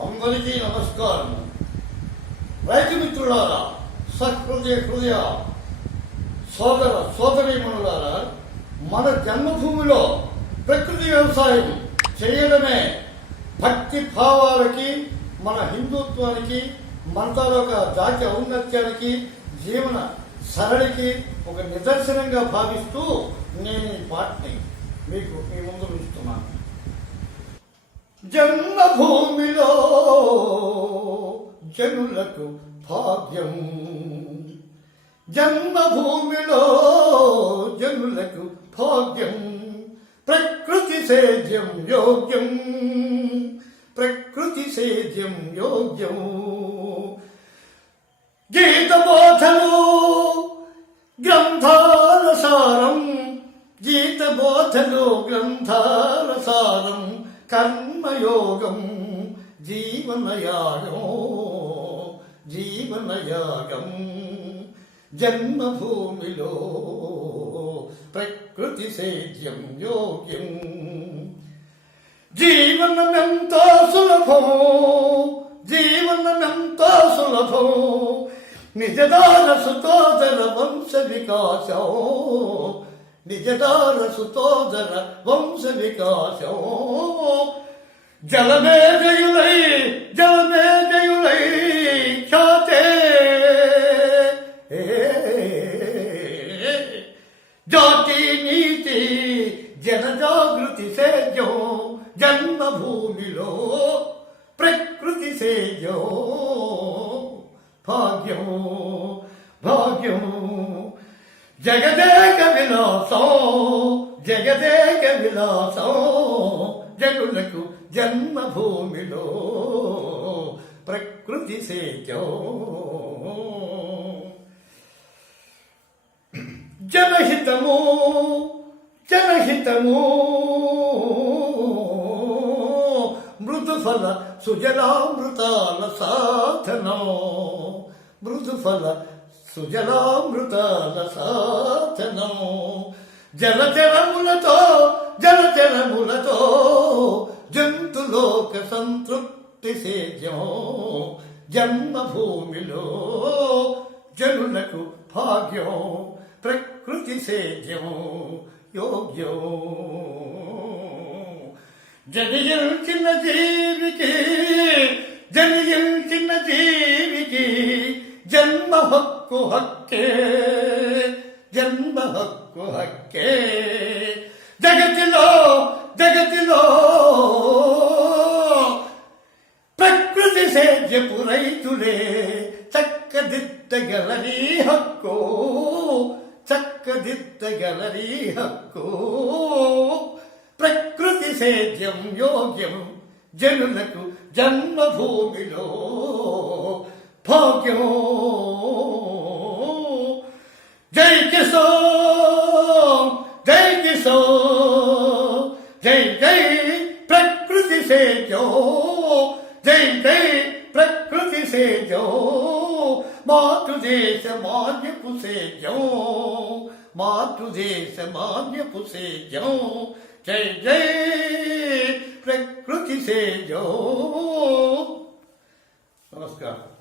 అందరికీ నమస్కారం. రైతు మిత్రులారా, హృదయ సోదర సోదరీమణులారా, మన జన్మభూమిలో ప్రకృతి వ్యవసాయం చేయడమే భక్తి భావాలకి, మన హిందుత్వానికి, మన తాలూకా జాతి ఔన్నత్యానికి, జీవన సరళికి ఒక నిదర్శనంగా భావిస్తూ నేను ఈ పాటని మీకు మీ ముందు ఉంచుతున్నాను. జన్మభూమిలో జనులకు భాగ్యం, జన్మభూమిలో జనులకు భాగ్యం, ప్రకృతి సేద్యం యోగ్యం, ప్రకృతి సేద్యం యోగ్యం. గీతబోధలు గ్రంథాల సారం, గీతబోధలు గ్రంథాల సారం, కర్మయోగం జీవనయాగం, జీవనయాగం. జన్మభూమిలో ప్రకృతి సేద్యం యోగ్యం. జీవనమెంతో సులభం, జీవనమెంతో సులభం, నిజదారసుతోదర వంశ వికాసం, నిజదారసుతోదర వంశ వికాసం. జలమేజయులై జలమేజయులై ఖ్యాతే, జాతి నీతి జనజాగృతి సేద్యం, జన్మభూమిలో ప్రకృతి సేద్యం భాగ్యం, భాగ్యం. జగదేక విలాసం, జగదేక విలాసం, జనులకు జన్మభూమిలో ప్రకృతి సేద్యం. జనహితము జనహితము, మృదుఫల సుజలామృతాల సాధనం, మృదుఫల సుజలామృతాల సాధనం. జలచరములతో జలచరములతో జంతులోక సంతృప్తి సేద్యం, జన్మభూమిలో జనులకు భాగ్యం, ప్రకృతి సేద్యం యోగ్యం. జనియించిన జీవికి, జనియించిన జీవికి జన్మ హక్కు హక్కే, జన్మ హక్కు హక్కే. జగతిలో జగతిలో ప్రకృతి సేద్యపు రైతులే చక్కదిద్దగలరీ హక్కు, చక్కదిద్దగలరీ హక్కు. ప్రకృతి సేద్యం యోగ్యం, జనులకు జన్మభూమిలో భాగ్యం. జై కిసాన్, జై కిసాన్, జై జై ప్రకృతి సేద్యం, జై జై ప్రకృతి సేద్యం. మాతృదేశ మాన్యపు సేద్యం, మాతృదేశ మాన్యపు సేద్యం, జై జై ప్రకృతి సేద్యం. నమస్కారం.